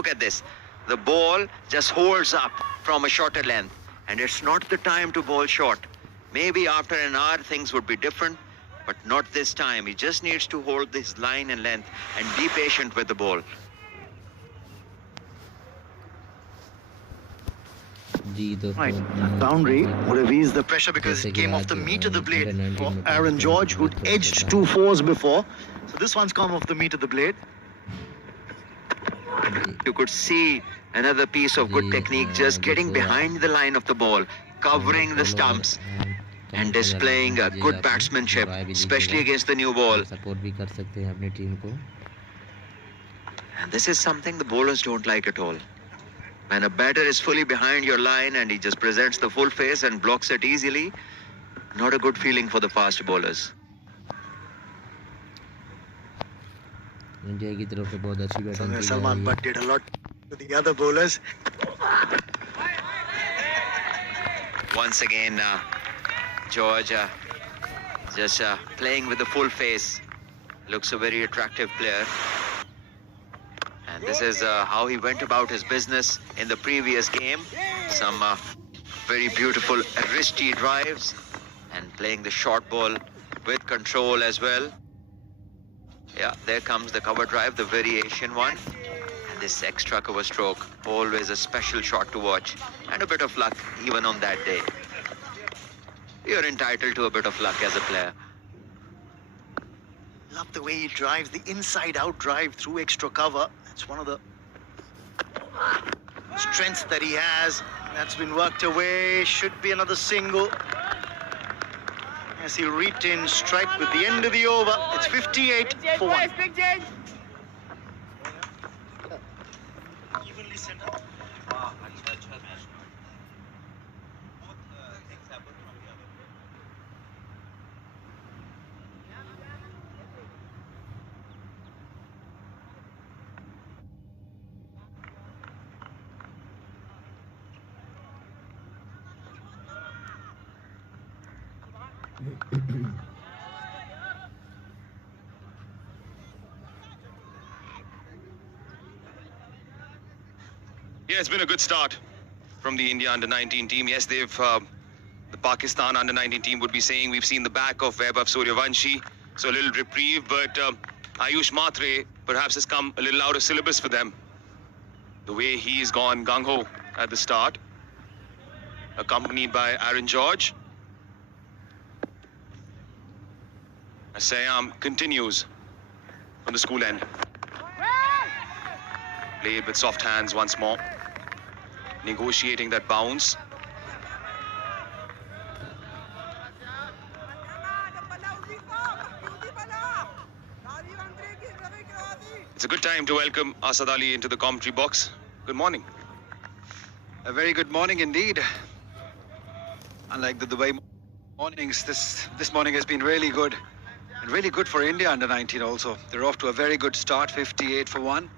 look at this. The ball just holds up from a shorter length. And it's not the time to bowl short. Maybe after an hour things would be different, but not this time. He just needs to hold this line and length and be patient with the ball. Right. Boundary would have eased the pressure because it came off the meat of the blade for Aaron George, who'd edged 2 fours before. So this one's come off the meat of the blade. You could see another piece of good technique, just getting behind the line of the ball, covering the stumps and displaying a good batsmanship, especially against the new ball. And this is something the bowlers don't like at all. When a batter is fully behind your line and he just presents the full face and blocks it easily, not a good feeling for the fast bowlers. Salman Butt did a lot to the other bowlers. Once again, George just playing with the full face. Looks a very attractive player. And this is how he went about his business in the previous game. Some very beautiful wristy drives and playing the short ball with control as well. Yeah, there comes the cover drive, the variation one. And this extra cover stroke, always a special shot to watch. And a bit of luck even on that day. You're entitled to a bit of luck as a player. Love the way he drives, the inside-out drive through extra cover. That's one of the strengths that he has. That's been worked away. Should be another single. As he'll retain strike with the end of the over. It's 58 for 1. Evenly sent up. Yeah, it's been a good start from the India under-19 team. Yes, the Pakistan under-19 team would be saying we've seen the back of Vaibhav Suryavanshi, so a little reprieve, but Ayush Matre perhaps has come a little out of syllabus for them. The way he's gone gung-ho at the start, accompanied by Aaron George. Sayam continues from the school end. Played with soft hands once more. Negotiating that bounce. It's a good time to welcome Asad Ali into the commentary box. Good morning. A very good morning indeed. Unlike the Dubai mornings, this morning has been really good. And really good for India under 19 also. They're off to a very good start, 58 for 1.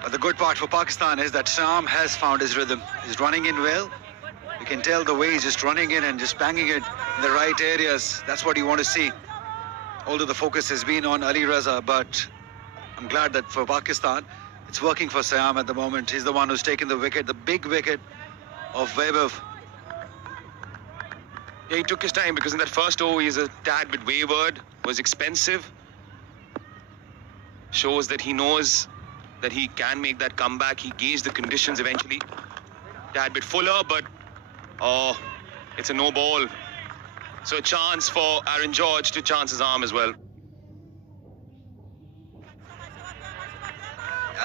But the good part for Pakistan is that Sham has found his rhythm. He's running in well. You can tell the way he's just running in and just banging it in the right areas. That's what you want to see. Although the focus has been on Ali Raza, but I'm glad that for Pakistan, it's working for Sayam at the moment. He's the one who's taken the wicket, the big wicket of Vaibhav. Yeah, he took his time because in that first over, he's a tad bit wavered, was expensive. Shows that he knows that he can make that comeback. He gauged the conditions eventually. Tad bit fuller, but oh, it's a no ball. So a chance for Aaron George to chance his arm as well.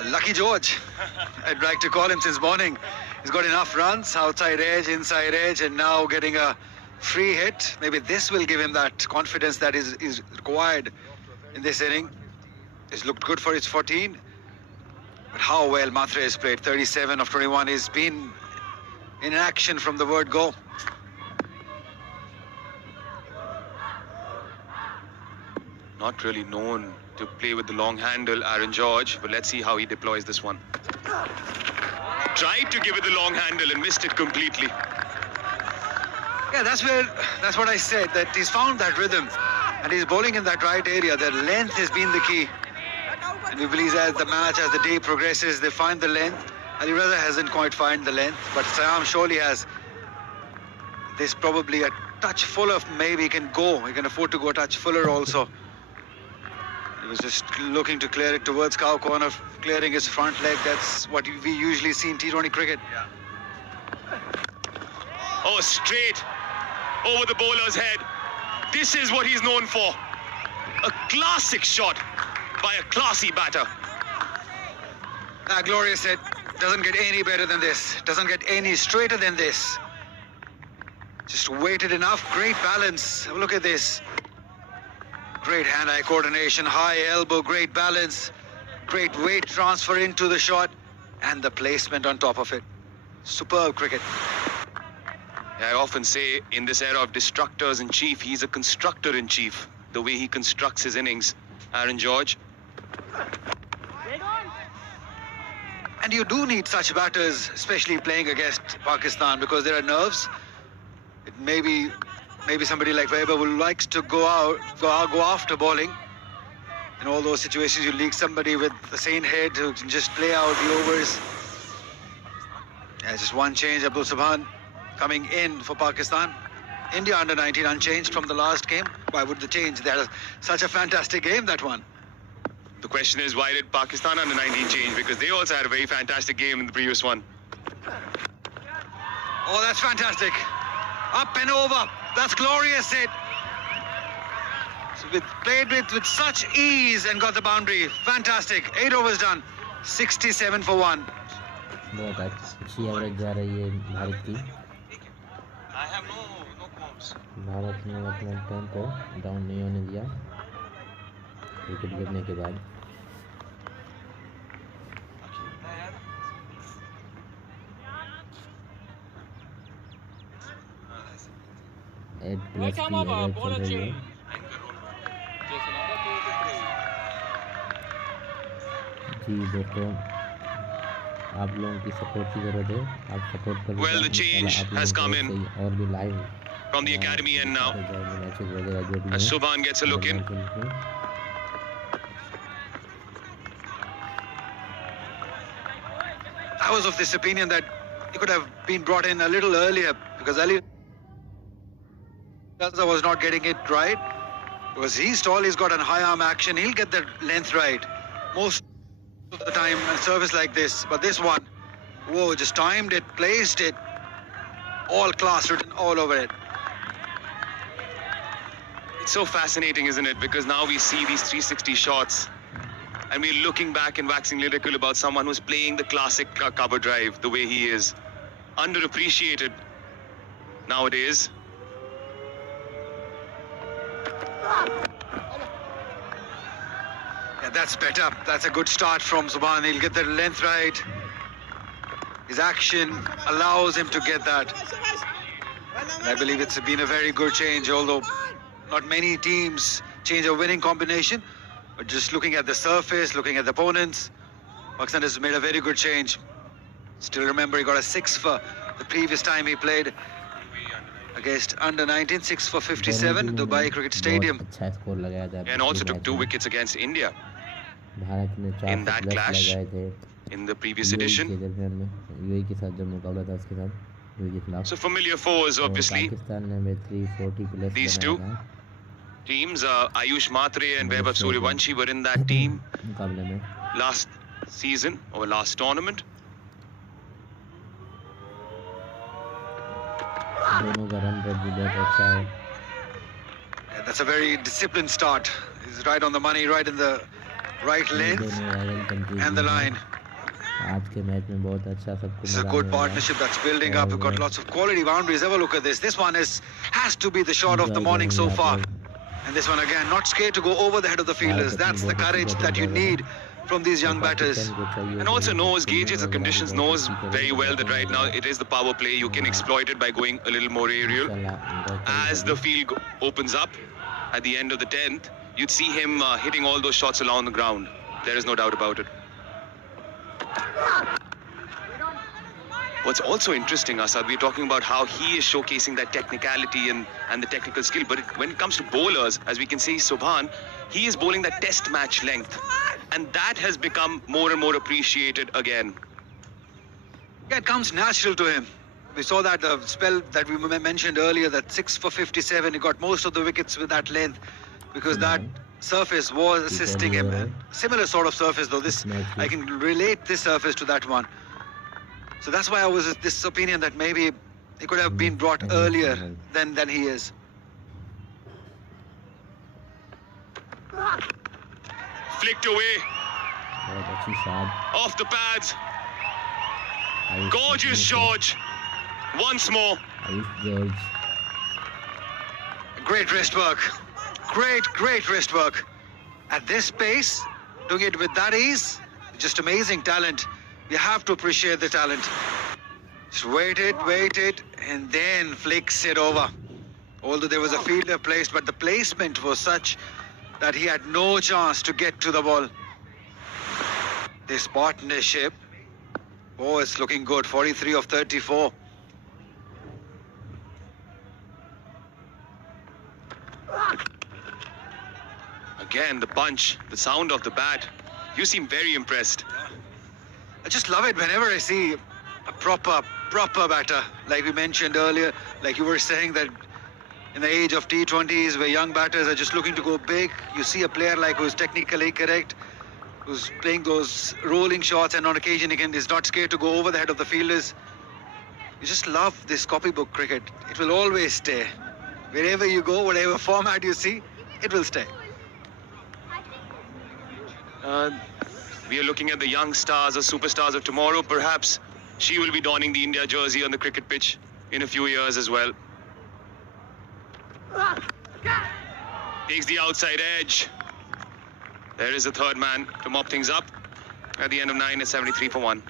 Lucky George, I'd like to call him since morning. He's got enough runs, outside edge, inside edge, and now getting a free hit. Maybe this will give him that confidence that is required in this inning. He's looked good for his 14. But how well Matre has played, 37 of 21. He's been in action from the word go. Not really known to play with the long handle, Aaron George, but let's see how he deploys this one. Tried to give it the long handle and missed it completely. Yeah, that's what I said, that he's found that rhythm and he's bowling in that right area. The length has been the key. And we believe as the match, as the day progresses, they find the length. Ali Raza hasn't quite found the length, but Siam surely has. There's probably a touch fuller, maybe he can go. He can afford to go a touch fuller also. He was just looking to clear it towards cow corner, clearing his front leg. That's what we usually see in T20 cricket. Oh, straight over the bowler's head. This is what he's known for. A classic shot by a classy batter. Glorious hit. Doesn't get any better than this. Doesn't get any straighter than this. Just weighted enough. Great balance. Have a look at this. Great hand-eye coordination, high elbow, great balance, great weight transfer into the shot, and the placement on top of it. Superb cricket. I often say, in this era of destructors-in-chief, he's a constructor-in-chief. The way he constructs his innings. Aaron George. And you do need such batters, especially playing against Pakistan, because there are nerves. It maybe somebody like Weber who likes to go after bowling. In all those situations, you leave somebody with the sane head who can just play out the overs. Yeah, just one change. Abdul Subhan coming in for Pakistan. India under 19 unchanged from the last game. Why would they change? That is such a fantastic game, that one. The question is, why did Pakistan under 19 change? Because they also had a very fantastic game in the previous one. Oh, that's fantastic. Up and over. That's glorious hit. So played with such ease and got the boundary. Fantastic. 8 overs done. 67 for 1. बहुत अच्छी average जा रही है भारत की। भारत ने अपना tempo down नहीं होने दिया विकेट गिरने के बाद। एट प्लस की एवरेज चल रही है। जी दोस्तों, आप लोगों की सपोर्ट की जरूरत है। आप सपोर्ट कर Well, the change has come in और भी live from the academy end now. Matches वगैरह जो भी As Subhan gets a look in. I was of this opinion that he could have been brought in a little earlier because Ali Raza was not getting it right. Because he's tall, he's got a high arm action, he'll get the length right most of the time in service like this. But this one, whoa, just timed it, placed it, all class written all over it. It's so fascinating, isn't it? Because now we see these 360 shots and we're looking back and waxing lyrical about someone who's playing the classic cover drive the way he is. Underappreciated nowadays. Yeah, that's better. That's a good start from Subhan. He'll get the length right. His action allows him to get that. And I believe it's been a very good change, although not many teams change a winning combination. But just looking at the surface, looking at the opponents, Pakistan has made a very good change. Still remember, he got a 6 for the previous time he played against under 19, 6 for 57 in Dubai Cricket Stadium. अच्छा score लगाया था And also took 2 wickets against India Bharat ने 4 in that clash लगाए थे in the previous edition. UAE के साथ जो मुकाबला था उसके साथ यूएई के खिलाफ। So familiar foes, obviously. Pakistan ने में 340 प्लस These two बनाया था teams, Ayush Matre and Vaibhav Suryavanshi were in that team मुकाबले में। last season or last tournament. दोनों का रन रेट भी बहुत अच्छा है। Yeah, that's a very disciplined start. He's right on the money, right in the right length दोनों royal countries and the line. आज के मैच में बहुत अच्छा सबको This is a मजा good आने वाला है। partnership that's building up. We've got lots of quality boundaries. Have a look at this. This one has to be the shot of the morning so far. And this one again, not scared to go over the head of the fielders. That's the courage that you need from these young batters. And also knows, gauges the conditions, knows very well that right now it is the power play. You can exploit it by going a little more aerial. As the field opens up at the end of the 10th, you'd see him hitting all those shots along the ground. There is no doubt about it. What's also interesting, Asad, we're talking about how he is showcasing that technicality and the technical skill. But when it comes to bowlers, as we can see, Subhan, he is bowling that test match length. And that has become more and more appreciated again. Yeah, it comes natural to him. We saw that the spell that we mentioned earlier, that 6 for 57, he got most of the wickets with that length because that surface was assisting him. And similar sort of surface though, this I can relate this surface to that one. So that's why I was of this opinion that maybe he could have been brought earlier than he is. Flicked away, बहुत अच्छी shot off the pads. Gorgeous George. Once more. Ayush George Great wrist work. Great wrist work. At this pace, doing it with that ease, just amazing talent. You have to appreciate the talent. Just waited, and then flicks it over. Although there was a fielder placed, but the placement was such that he had no chance to get to the ball. This partnership, oh, it's looking good. 43 of 34. Again, the punch, the sound of the bat. You seem very impressed. I just love it whenever I see a proper batter. Like we mentioned earlier, like you were saying that in the age of T20s where young batters are just looking to go big, you see a player like who's technically correct, who's playing those rolling shots, and on occasion is not scared to go over the head of the fielders. You just love this copybook cricket. It will always stay. Wherever you go, whatever format you see, it will stay. We are looking at the young stars or superstars of tomorrow. Perhaps she will be donning the India jersey on the cricket pitch in a few years as well. Takes the outside edge. There is a third man to mop things up. At the end of 9, it's 73 for 1.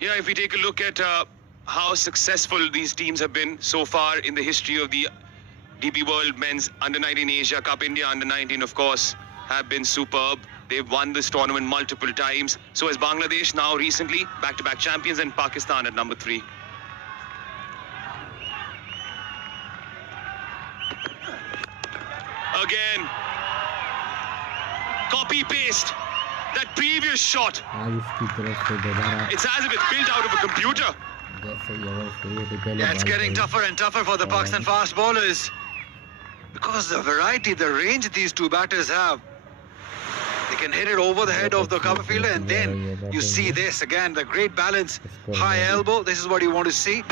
Yeah, if we take a look at how successful these teams have been so far in the history of the DP World Men's Under-19 Asia Cup, India Under-19, of course, have been superb. They've won this tournament multiple times. So has Bangladesh now recently, back-to-back champions, and Pakistan at number 3. Again, copy-paste that previous shot. Ayush की तरफ से दोबारा It's as if it's built out of a computer. जैसे ही over शुरू होती पहले Yeah, it's ball getting पे tougher and tougher for the Pakistan fast bowlers. Because the variety, the range these two batters have. They can hit it over the head of the cover fielder, and then you see this again, the great balance. High elbow, this is what you want to see.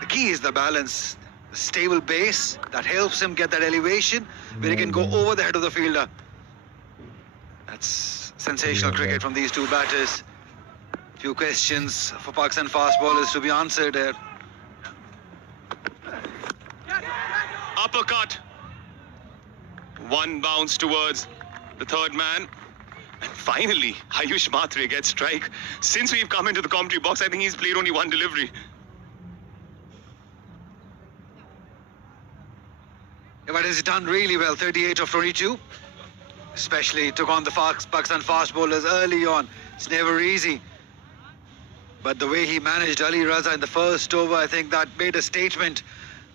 The key is the balance. The stable base that helps him get that elevation where he can go over the head of the fielder. That's sensational cricket from these two batters. Few questions for Pakistan fast bowlers to be answered there. Uppercut. One bounce towards the third man. And finally, Ayush Matre gets strike. Since we've come into the commentary box, I think he's played only one delivery. Yeah, but he's done really well, 38 of 22. Especially took on the Pakistan fast bowlers early on. It's never easy. But the way he managed Ali Raza in the first over, I think that made a statement.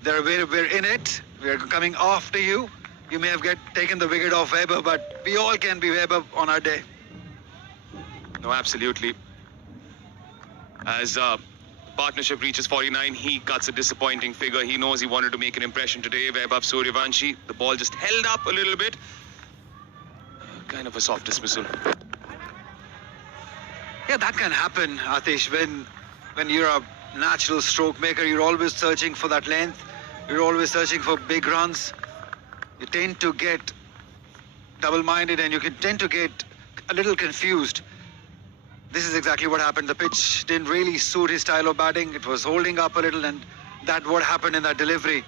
We're in it. We're coming after you. You may have taken the wicket off Weber, but we all can be Weber on our day. No, absolutely. As partnership reaches 49, he cuts a disappointing figure. He knows he wanted to make an impression today. Vaibhav Sooryavanshi, the ball just held up a little bit. Kind of a soft dismissal. Yeah, that can happen, Atish. When you're a natural stroke maker, you're always searching for that length. You're always searching for big runs. You tend to get double-minded, and you can tend to get a little confused. This is exactly what happened. The pitch didn't really suit his style of batting. It was holding up a little, and that's what happened in that delivery.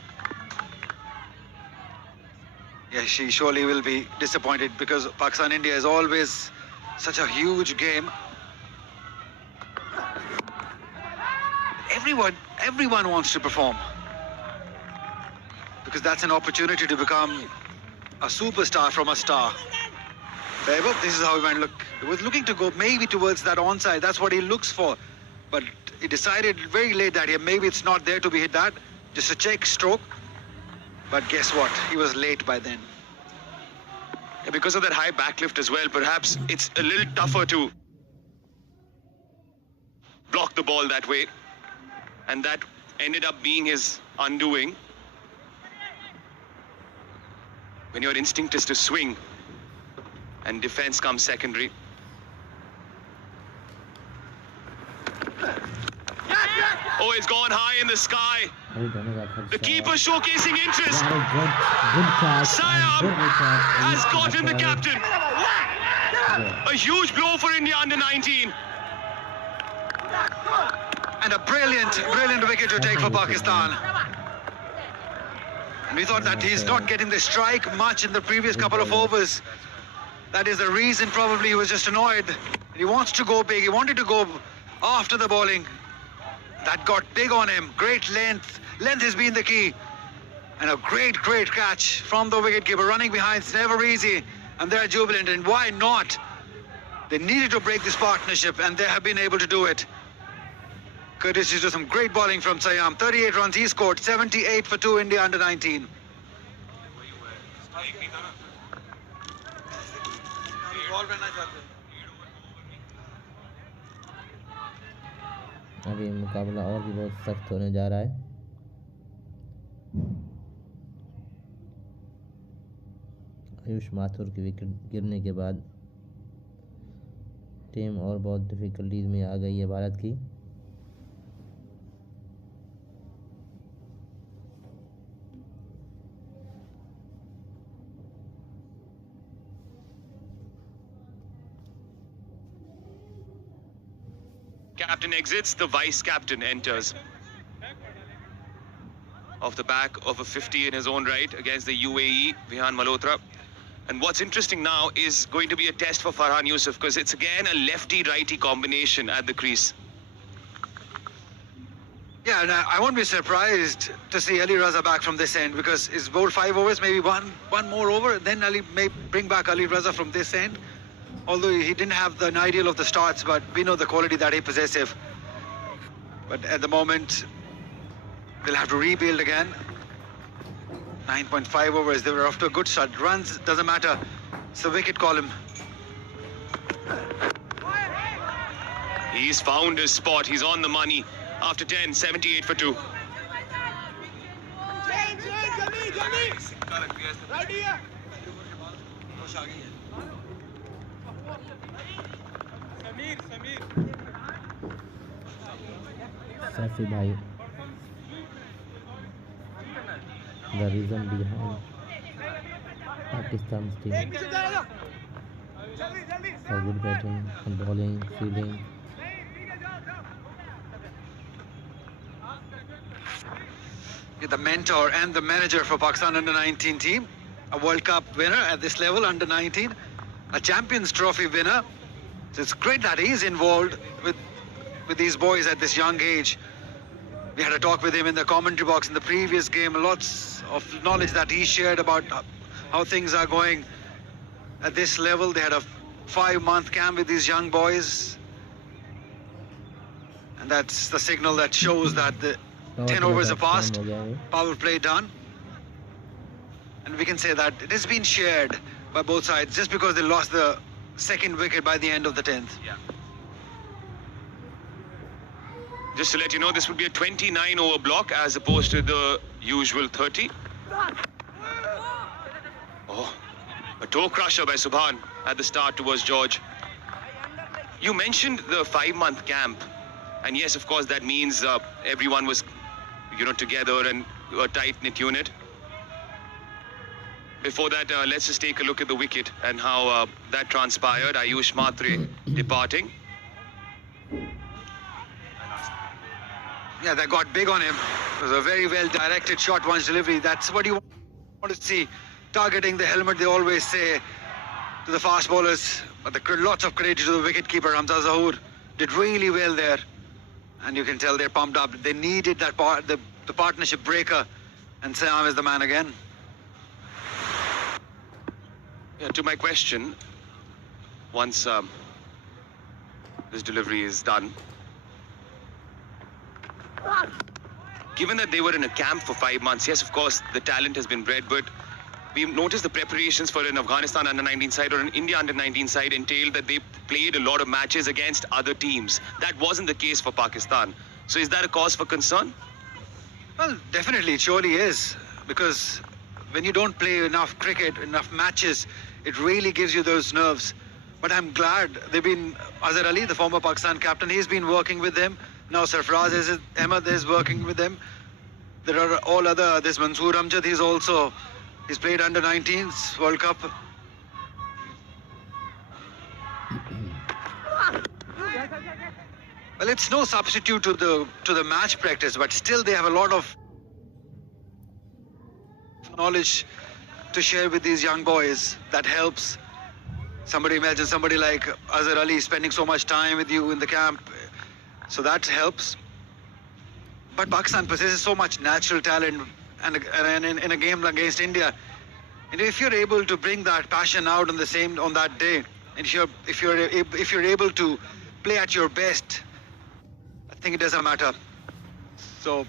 Yeah, she surely will be disappointed because Pakistan-India is always such a huge game. Everyone wants to perform because that's an opportunity to become a superstar from a star. Vaibhav, this is how he went. Look, he was looking to go maybe towards that onside. That's what he looks for. But he decided very late that maybe it's not there to be hit that. Just a check stroke. But guess what? He was late by then. Yeah, because of that high backlift as well, perhaps it's a little tougher to block the ball that way. And that ended up being his undoing. When your instinct is to swing and defense comes secondary. Oh, it's gone high in the sky. The keeper showcasing interest. Good catch. Siam has gotten the captain. A huge blow for India under 19. And a brilliant wicket to take for Pakistan. And we thought that he's not getting the strike much in the previous couple of overs. That is the reason probably he was just annoyed. He wants to go big. He wanted to go after the bowling. That got big on him. Great length. Length has been the key. And a great catch from the wicketkeeper. Running behind, it's never easy. And they're jubilant. And why not? They needed to break this partnership, and they have been able to do it. Courtesy to some great bowling from Siam. 38 runs he scored. 78 for 2 India under 19. अभी मुकाबला और भी बहुत सख्त होने जा रहा है। आयुष माथुर की विकेट गिरने के बाद टीम और बहुत डिफिकल्टीज में आ गई है भारत की। Captain exits, the vice captain enters. Off the back of a 50 in his own right against the UAE, Vihan Malhotra. And what's interesting now is going to be a test for Farhan Yusuf because it's again a lefty-righty combination at the crease. Yeah, and I won't be surprised to see Ali Raza back from this end because he's bowled 5 overs, maybe one more over, then Ali may bring back Ali Raza from this end. Although he didn't have an ideal of the starts, but we know the quality that he possesses. But at the moment, they'll have to rebuild again. 9.5 overs, they were off to a good start. Runs, doesn't matter. It's the wicket column. He's found his spot. He's on the money. After 10, 78 for 2. Safi bhai, the reason behind Pakistan's team for good batting and bowling, fielding. The mentor and the manager for Pakistan under-19 team, a World Cup winner at this level, under-19, a Champions Trophy winner. So it's great that he's involved with these boys at this young age. We had a talk with him in the commentary box in the previous game. Lots of knowledge that he shared about how things are going at this level. They had a 5-month camp with these young boys. And that's the signal that shows that the 10 overs are passed, power play done. And we can say that it has been shared by both sides just because they lost the second wicket by the end of the 10th. Yeah. Just to let you know, this would be a 29-over block as opposed to the usual 30. Oh, a toe crusher by Subhan at the start towards George. You mentioned the 5-month camp. And yes, of course, that means everyone was, together and a tight-knit unit. before that, let's just take a look at the wicket and how that transpired. Ayush Matre departing. Yeah, that got big on him. It was a very well directed shot, one's delivery. That's what you want to see. Targeting the helmet, they always say to the fast bowlers. But lots of credit to the wicketkeeper, Hamza Zahoor. Did really well there. And you can tell they're pumped up. They needed that the partnership breaker. And Siam is the man again. Yeah, to my question, once this delivery is done, given that they were in a camp for 5 months, yes, of course, the talent has been bred, but we've noticed the preparations for an Afghanistan under-19 side or an India under-19 side entailed that they played a lot of matches against other teams. That wasn't the case for Pakistan. So is that a cause for concern? Well, definitely, it surely is. Because when you don't play enough cricket, enough matches, it really gives you those nerves. But I'm glad they've been, Azhar Ali, the former Pakistan captain, he's been working with them. Now Sarfaraz Ahmed is working with them. There are all other, this Mansoor Amjad, he's played under 19s World Cup. Well, it's no substitute to the match practice, but still they have a lot of knowledge to share with these young boys. That helps. Imagine somebody like Azhar Ali spending so much time with you in the camp. So that helps. But Pakistan possesses so much natural talent, and in a game against India, and if you're able to bring that passion out on that day, and if you're able to play at your best, I think it doesn't matter. So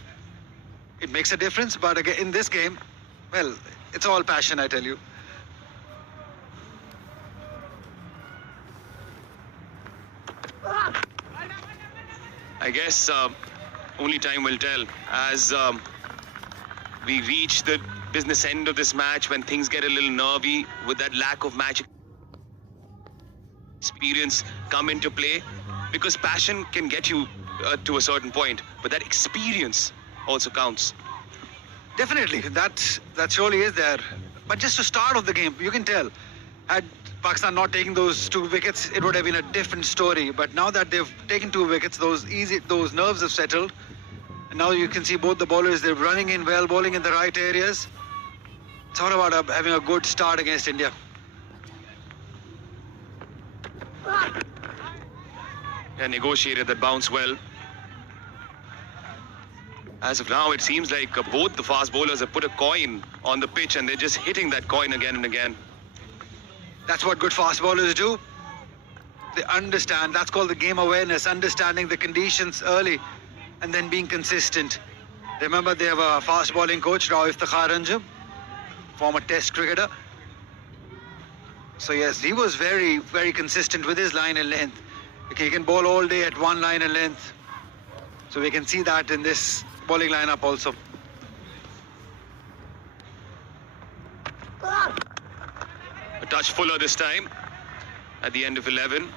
it makes a difference. But again, in this game, well, it's all passion, I tell you. I guess only time will tell as we reach the business end of this match, when things get a little nervy with that lack of match experience come into play, because passion can get you to a certain point, but that experience also counts. Definitely, that surely is there. But just to start off the game, you can tell, had Pakistan not taken those 2 wickets, it would have been a different story. But now that they've taken 2 wickets, those nerves have settled. And now you can see both the bowlers, they're running in well, bowling in the right areas. It's all about having a good start against India. Yeah, negotiated that bounce well. As of now, it seems like both the fast bowlers have put a coin on the pitch and they're just hitting that coin again and again. That's what good fast bowlers do. They understand. That's called the game awareness, understanding the conditions early and then being consistent. Remember, they have a fast bowling coach, Rao Iftikhar Anjum, former test cricketer. So yes, he was very, very consistent with his line and length. Okay, he can bowl all day at one line and length. So we can see that in this bowling lineup also. A touch fuller this time. At the end of 11,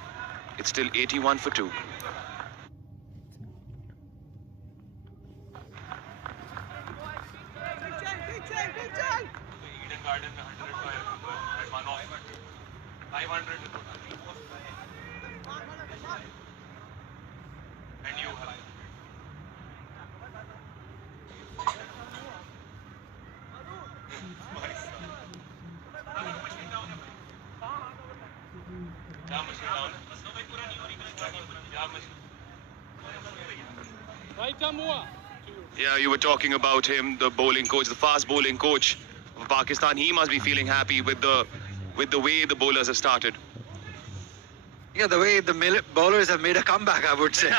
it's still 81 for 2. Yeah, you were talking about him, the bowling coach, the fast bowling coach of Pakistan. He must be feeling happy with the way the bowlers have started. Yeah, the way the bowlers have made a comeback, I would say.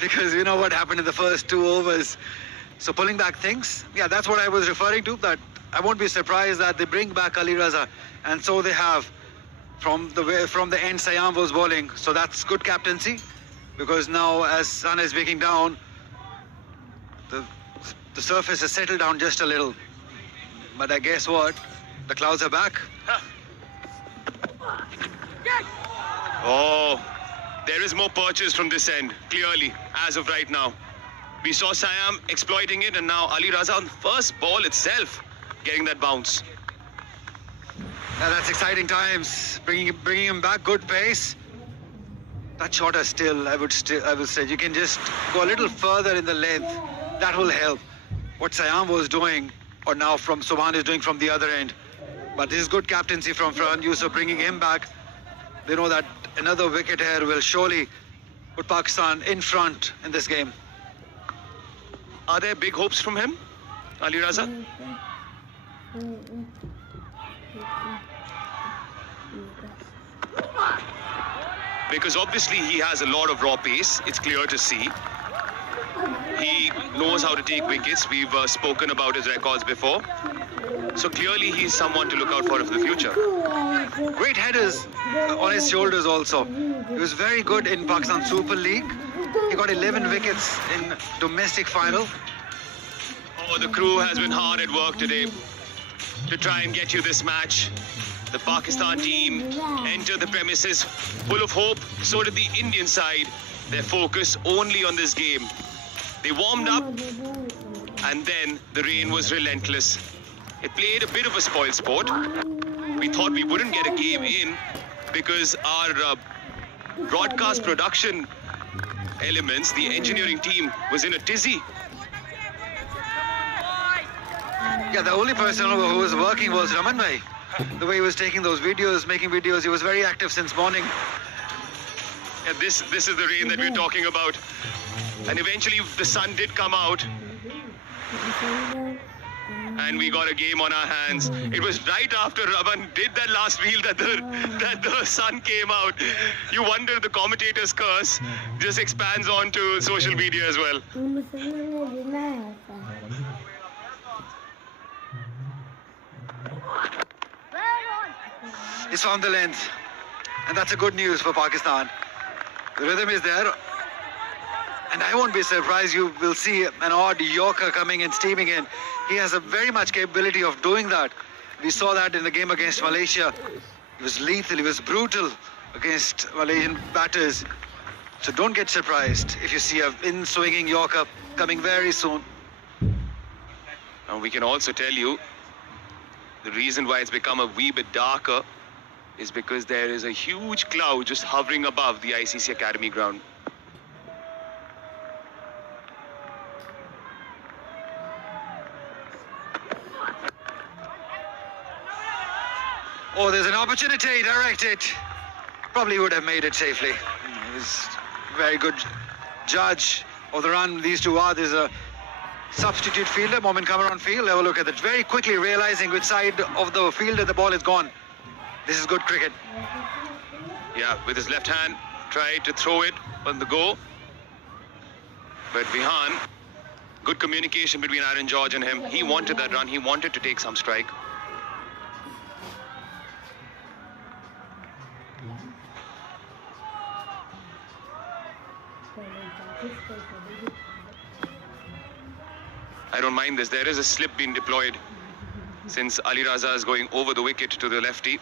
Because you know what happened in the first 2 overs. So pulling back things, yeah, that's what I was referring to. That I won't be surprised that they bring back Ali Raza. And so they have, from the end, Siam was bowling. So that's good captaincy. Because now as sun is breaking down, the surface has settled down just a little. But I guess what? The clouds are back. Oh, there is more purchase from this end, clearly, as of right now. We saw Siam exploiting it, and now Ali Raza on the first ball itself getting that bounce. That's exciting times. Bringing him back, good pace. That shorter still, I would say, you can just go a little further in the length. That will help. What Sayam was doing, or now from Subhan is doing from the other end. But this is good captaincy from front. Yusuf bringing him back. They know that another wicket here will surely put Pakistan in front in this game. Are there big hopes from him, Ali Raza? Because obviously he has a lot of raw pace, it's clear to see. He knows how to take wickets. We've spoken about his records before. So clearly he's someone to look out for the future. Great headers on his shoulders also. He was very good in Pakistan Super League. He got 11 wickets in domestic final. Oh, the crew has been hard at work today to try and get you this match. The Pakistan team entered the premises full of hope. So did the Indian side. Their focus only on this game. They warmed up and then the rain was relentless. It played a bit of a spoil sport. We thought we wouldn't get a game in because our broadcast production elements, the engineering team, was in a tizzy. Yeah, the only person who was working was Raman bhai. The way he was taking those videos, making videos, he was very active since morning. Yeah, this is the rain that we're talking about. And eventually the sun did come out. And we got a game on our hands. It was right after Raman did that last reel that the sun came out. You wonder the commentator's curse just expands onto social media as well. He's found the length. And that's a good news for Pakistan. The rhythm is there. And I won't be surprised you will see an odd Yorker coming and steaming in. He has a very much capability of doing that. We saw that in the game against Malaysia. He was lethal, he was brutal against Malaysian batters. So don't get surprised if you see a in-swinging Yorker coming very soon. And we can also tell you the reason why it's become a wee bit darker is because there is a huge cloud just hovering above the ICC Academy ground. Oh, there's an opportunity, direct it. Probably would have made it safely. He was a very good judge of the run these two are. There's a substitute fielder, Momin Kamran on field. Have a look at it. Very quickly realizing which side of the field that the ball is gone. This is good cricket. Yeah, with his left hand, tried to throw it on the go. But Vihan, good communication between Aaron George and him. He wanted that run. He wanted to take some strike. I don't mind this. There is a slip being deployed since Ali Raza is going over the wicket to the lefty.